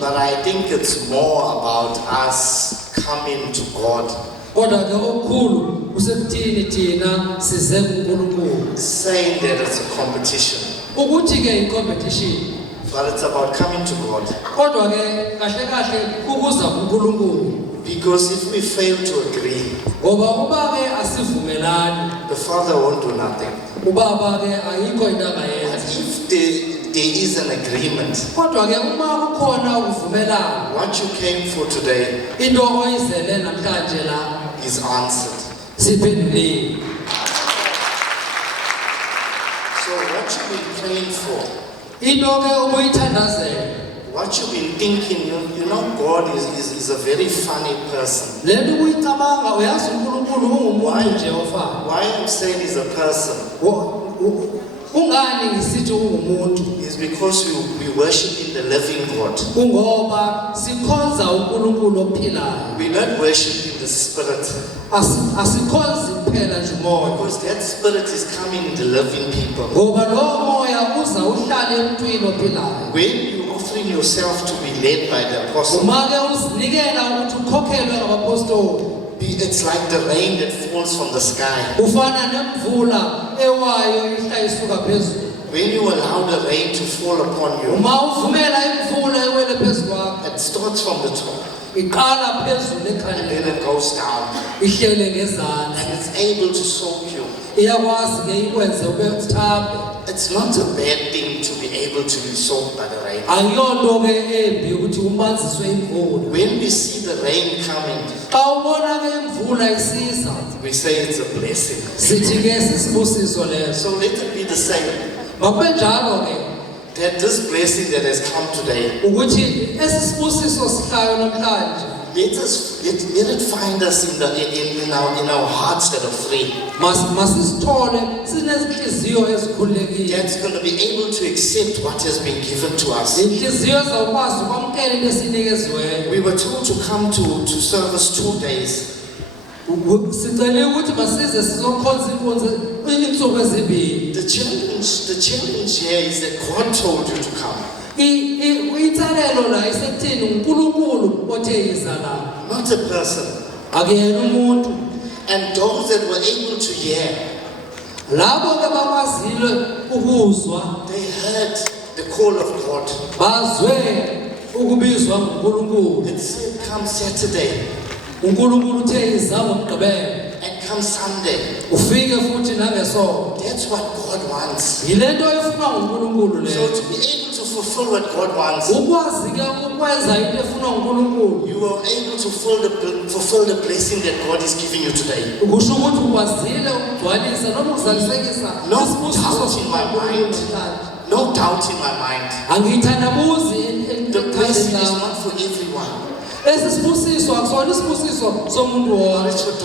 But I think it's more about us coming to God, saying that it's a competition. But it's about coming to God. Because if we fail to agree, the Father won't do nothing. But if there is an agreement, what you came for today is answered. So what you've been praying for, what you've been thinking, you know, God is a very funny person. Why I'm saying he's a person is because we worship in the living God. We're not worshiping the spirit. Because that spirit is coming in the living people. When you're offering yourself to be led by the apostle, it's like the rain that falls from the sky. When you allow the rain to fall upon you, it starts from the top and then it goes down and it's able to soak you. It's not a bad thing to be able to be soaked by the rain. When we see the rain coming, we say it's a blessing. So let it be the same. That this blessing that has come today, let it find us in our hearts that are free. That's going to be able to accept what has been given to us. We were told to come to service 2 days. The challenge here is that God told you to come. Not a person. And those that were able to hear, they heard the call of God. It said come Saturday and come Sunday. That's what God wants. So to be able to fulfill what God wants, you are able to fulfill the blessing that God is giving you today. No doubt in my mind. The blessing is not for everyone. But it's for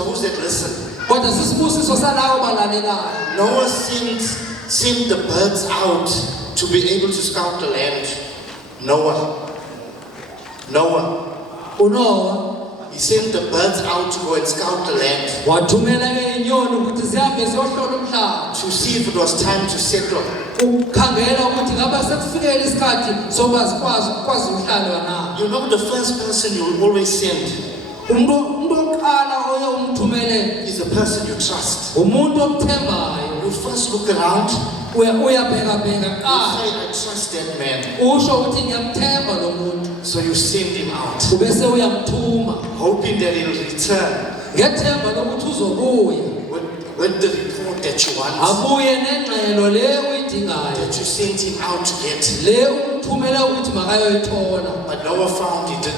those that listen. Noah sent the birds out to be able to scout the land. Noah. He sent the birds out to go and scout the land, to see if it was time to settle. You know, the first person you will always send is the person you trust. You first look around. You say, I trust that man. So you send him out, hoping that he'll return with the report that you want, that you sent him out to get. But Noah found that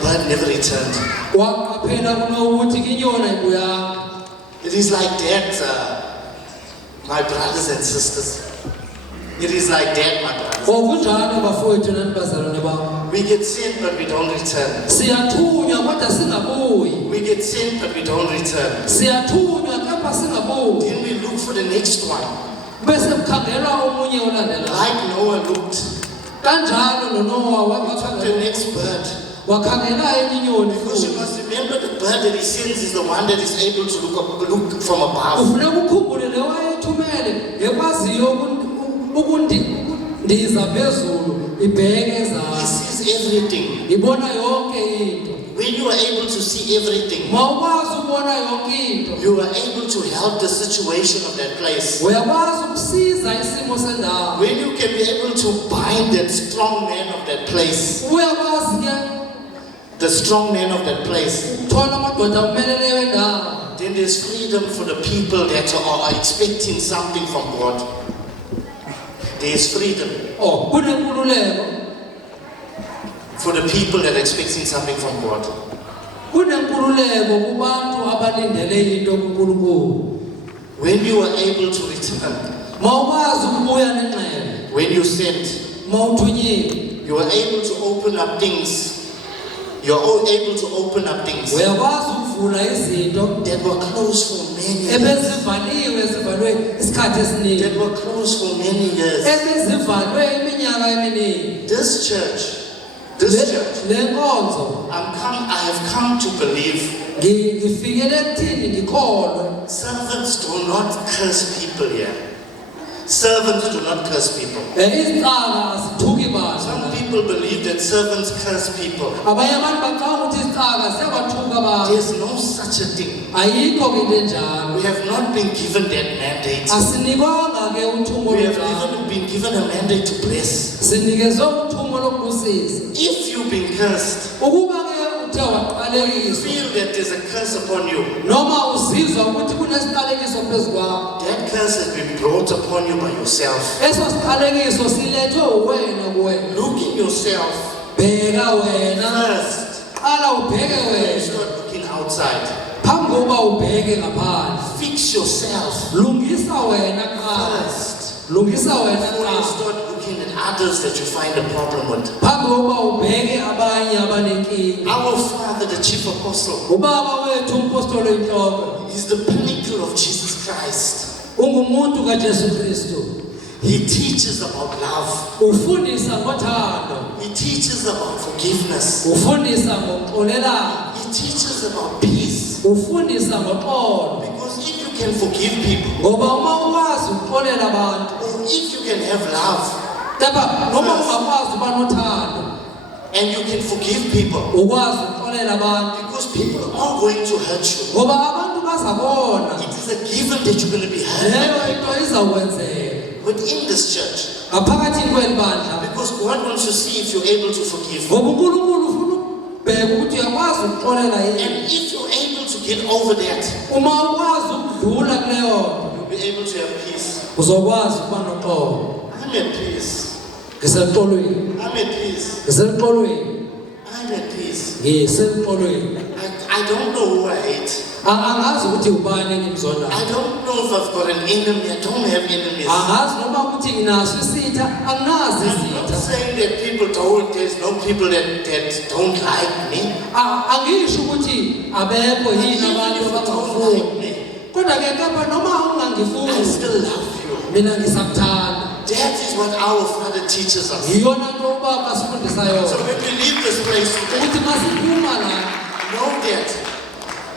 bird never returned. It is like that, my brothers and sisters. It is like that, my brothers. We get sent but we don't return. We get sent but we don't return. Then we look for the next one. Like Noah looked. He took the next bird. Because you must remember, the bird that he sends is the one that is able to look from above. ndiza phezulu ibheke He ezantsi sees everything. ibona yonke into. When you are able to see everything, Mawukwazi ukubona yonke into you are able to help the situation of that place. uyakwazi ukusiza isimo sendawo. When you can be able to bind that strong man of that place, Uyakwazi ke the strong man of that place, ukuthola amadoda ameleleyo wendawo. then there's freedom for the people that are expecting something from God. There's freedom Oh, kunenkululeko for the people that are expecting something from God. kunenkululeko kubantu abalindele into kuNkulunkulu. When you are able to return, Mawukwazi ukubuya nenxele when you send, mawuthunyiwe. you are able to open up things. You're all able to open up things Uyakwazi ukuvula izinto that were closed for many years. ebezivaliwe zivalwe isikhathi esiningi. That were closed for many years. Ebezivalwe iminyaka eminingi. This church, Le nkonzo I have come to believe ngifikele ekuthini ngikholwe. servants do not curse people here. Servants do not curse people. Izicaka azithuki Some bantu. people believe that servants curse people. Abanye abantu bacanga ukuthi izicaka ziyabathuka abantu. There's no such a thing. Ayikho ke into enjalo. We have not been given that mandate. Asinikwanga ke uthumo We have lwalo. even been given a mandate to bless. Sinikezwe uthumo lokubusisa. If you've been cursed, Ukuba ke uthe you waqalekiswa feel that there's a curse upon you, noma uzizwa ukuthi kunesiqalekiso phezu kwakho. that curse has been brought upon you by yourself. Eso siqalekiso silethwe uwena kuwena. Look in yourself Bheka wena. first. Qala ubheke When you wena. start looking outside, Phambi kokuba ubheke ngaphandle. fix yourself Lungisa wena kuqala. first. Lungisa wena Before you kuqala. start looking at others that you find a problem with. Phambi kokuba ubheke abanye abanenkinga. Our Father, the Chief Apostle, Ubaba wethu umpostoli oyinhloko is the pinnacle of Jesus Christ. ungumuntu kaJesu Kristu. He teaches about love. Ufundisa ngothando. He teaches about forgiveness. Ufundisa ngokuxolelana. He teaches about peace. Ufundisa ngoxolo. Because if you can forgive people, Ngoba uma ukwazi ukuxolela abantu, or if you can have love, kepha noma ungakwazi uba nothando, and you can forgive people, ukwazi ukuxolela abantu, because people are going to hurt you. ngoba abantu bazabona It is a given that you're going to be hurt leyo into izakwenzeka within this church. ngaphakathi kweli bandla. Because God wants to see if you're able to forgive. Ngoba uNkulunkulu ufuna ukubheka ukuthi uyakwazi ukuxolela yini. And if you're able to get over that, Uma ukwazi ukudlula kuleyo nto, you'll be able to have peace. uzokwazi ukuba noxolo. I'm at peace. Ngisemxolweni, I'm at peace. ngisemxolweni, I'm at peace. ngisemxolweni. I don't know who I hate. Angazi ukuthi ubani engimzondayo. I don't know if I've got an enemy. I don't have enemies. Angazi noma ukuthi nginaso isitha, anginazi I'm not isitha. saying that there's no people that don't like me. Angisho ukuthi abekho yini Even abantu if you don't abangafuni. like me, Kodwa ke kepha noma I ungangifuni, still love you. mina ngisakuthanda. That is what our Father teaches us. Iyona nto ubaba asifundisa So yona. when we leave this place today, Ukuthi masiphuma la,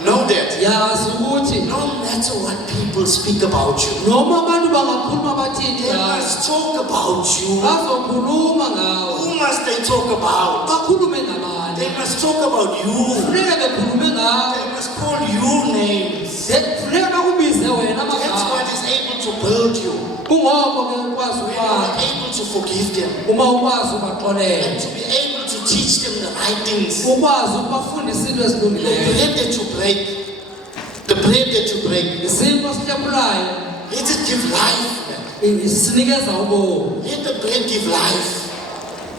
know that yazi ukuthi no matter what people speak about you, noma abantu bangakhuluma bathini they ngawe, must talk about you. bazokhuluma ngawe. Who must they talk about? Bakhulume ngabani? They must talk about you. Funeka bekhulume ngawe. They must call you names. Funeka bakubize wena That's amagama. what is able to build you. Kungoko ke ukwazi When you are ukwazi, able to forgive them uma ukwazi ubaxolela, and to be able to teach them the right things. ukwazi ukubafundisa into The ezilungileyo. bread that you break, the bread that you break, Isimbo sityapulayo let it give life, man. sinikeza ubomi. Let the bread give life.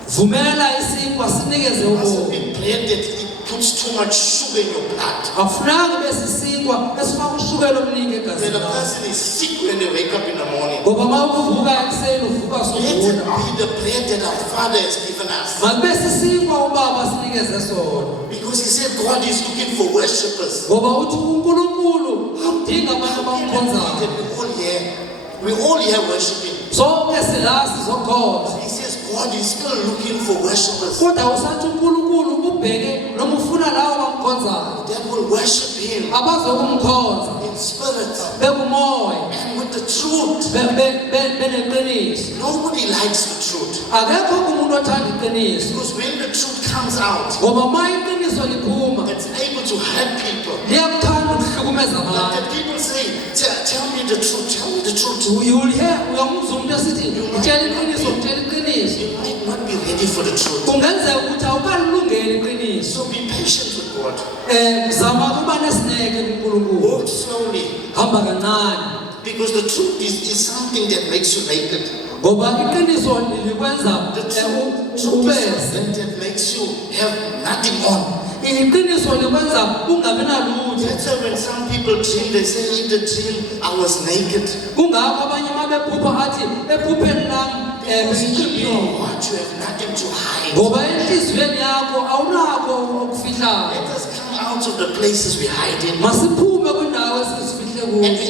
Vumela isinkwa sinikeze It mustn't ubomi. be bread that it puts too much sugar in your blood. Akufunanga besisinkwa esifaka ushukela omningi When egazini a lakho. person is sick when they wake up in the morning, Ngoba uma uvuka ekuseni uvuka let it sogula. be the bread that our Father has given us. Makube sisinkwa ubaba sinikeze sona. Because He said God is looking for worshippers. Ngoba uthi uNkulunkulu udinga abantu abamkhonzayo. We all here worshiping. Sonke sila sizokhonza. He says God is still looking for worshippers Kodwa usathi uNkulunkulu ubheke noma ufuna lawo abamkhonzayo that will worship Him abazokumkhonza in spirit bekumoya and with got the truth. beneqiniso. Nobody likes the truth. Akekho umuntu othanda iqiniso. Because when the truth comes out, Ngoba uma iqiniso liphuma, it's able to hurt people. liyakuthanda ukuhlukumeza But abantu. the people say, tell me the truth, tell me the truth. Uyamuzwa umuntu esithi ngitshela iqiniso, ngitshela iqiniso. You might not be ready for the truth. Kungenzeka ukuthi awukalungeli iqiniso. So be patient with God. Zama ukuba nesineke kuNkulunkulu. Walk slowly. Hamba kancane. Because the truth is something that makes you naked. Ngoba iqiniso likwenza The truth is ubese. something that makes you have nothing on. Iqiniso likwenza ungabi nalutho. That's why when some people dream, they say in the dream, I was naked. Kungakho abanye uma bephupha athi ephupheni lami Because in bengiqinile. your heart you have nothing to hide. Ngoba enhliziyweni yakho awunakho okufihlayo. Let us come out of the places we hide in. Masiphume kwindawo esizifihle kuzo. And be